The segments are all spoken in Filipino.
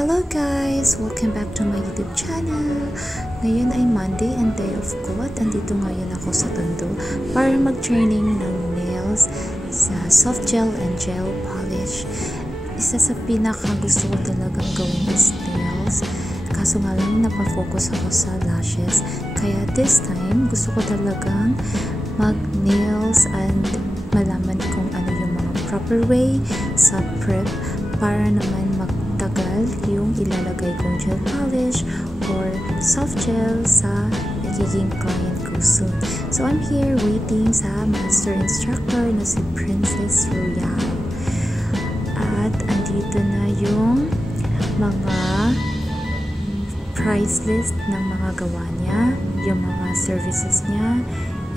Hello guys! Welcome back to my YouTube channel. Ngayon ay Monday and day of God. Andito ngayon ako sa Tondo para mag-training ng nails sa soft gel and gel polish. Isa sa pinaka gusto ko talagang gawin is nails. Kaso nga lang napafocus ako sa lashes. Kaya this time gusto ko talagang mag-nails and malaman kung ano yung mga proper way sa prep para naman magtagal yung ilalagay kong gel polish or soft gel sa nagiging client ko soon. So I'm here waiting sa master instructor na si Princess Royal. At andito na yung mga price list ng mga gawa niya, yung mga services niya,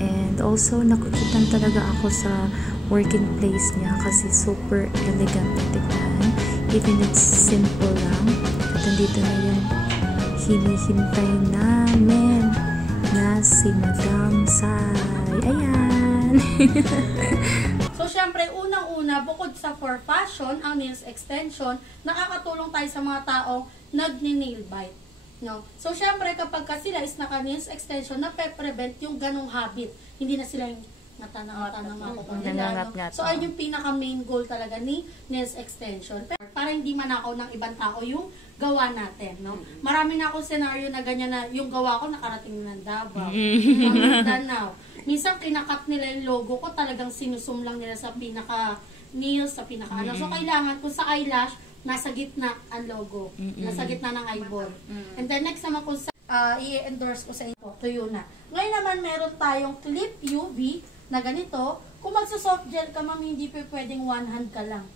and also nakukitan talaga ako sa working place niya kasi super elegant na tignan. Even it's simple lang. At andito na yung hinihintay namin na si Madam Sai. Ayan! So, syempre, unang-una, bukod sa for fashion, ang nails extension, nakakatulong tayo sa mga taong nagni-nail bite. No? So, syempre, kapag ka sila is naka-nails extension, nape-prevent yung ganong habit. Hindi na sila yung mata-mata na makukuha nila. No? So, ayun yung pinaka-main goal talaga ni nails extension. Para hindi manakaw ng ibang tao yung gawa natin. No? Marami na akong scenario na ganyan na yung gawa ko nakarating ng Davao. Now, minsan kinakat nila yung logo ko, talagang sinusum lang nila sa pinaka-nails, sa pinaka-ano. So, kailangan kung sa eyelash, nasa gitna ang logo. Nasa gitna ng eyeball. And then next naman kung sa i-endorse ko sa inyo, tuyo na. Ngayon naman meron tayong clip UV na ganito. Kung magsa-soft gel ka, ma'am, hindi pwedeng one hand ka lang.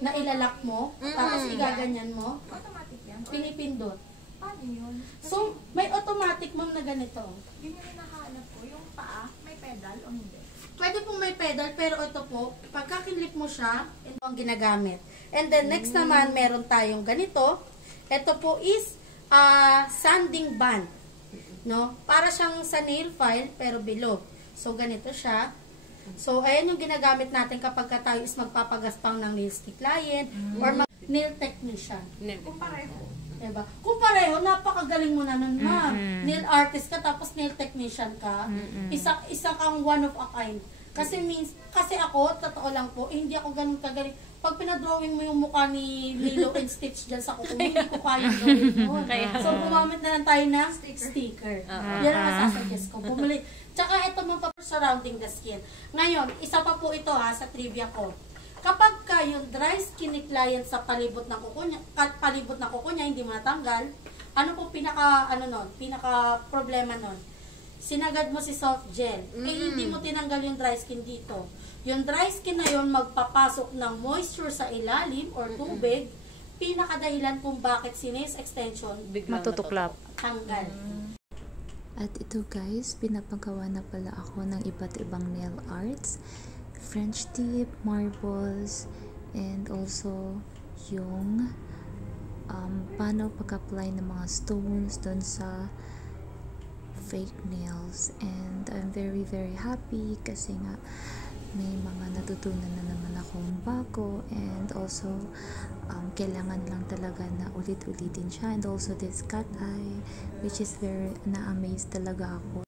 Na ilalak mo, tapos igaganyan mo. Automatic yan? Pinipindot. Paano yun? So, may automatic, ma'am, na ganito. Yun yung hinahanap ko. Yung paa, may pedal o hindi? Pwede pong may pedal, pero ito po, pagka kinlip mo siya, ito ang ginagamit. And then next naman, meron tayong ganito. Ito po is sanding band. No? Para siyang sa nail file, pero bilog. So, ganito siya. So, ayan yung ginagamit natin kapag tayo is magpapagaspang ng nail stick client or nail technician. Kung pareho. Diba? Kung pareho, napakagaling mo na nun, ma'am. Nail artist ka, tapos nail technician ka. Isa kang one of a kind. Kasi ako, totoo lang po, hindi ako ganun kagaling. Pag pinadrawing mo yung mukha ni Lilo and Stitch dyan sa kuko, hindi ko kayang gawin mo. So, gumamit na lang tayo ng sticker. Yan ang masasuggest ko. Bumili. Tsaka ito mga surrounding the skin. Ngayon, isa pa po ito sa trivia ko. Kapag ka yung dry skin ni client sa palibot ng kuko niya, hindi matanggal, ano po pinaka problema nun? Sinagad mo si soft gel. Hindi mo tinanggal yung dry skin dito. Yung dry skin na yun, magpapasok ng moisture sa ilalim or tubig, pinakadahilan kung bakit si nails extension Matutuklap. tanggal. At ito guys, pinapagawa na pala ako ng iba't ibang nail arts. French tip, marbles, and also yung paano pag-apply ng mga stones doon sa fake nails. And I'm very happy kasi nga may mga natutunan na naman akong bago, and also kailangan lang talaga na ulit-ulitin siya. And also this cat eye, which is very na-amaze talaga ako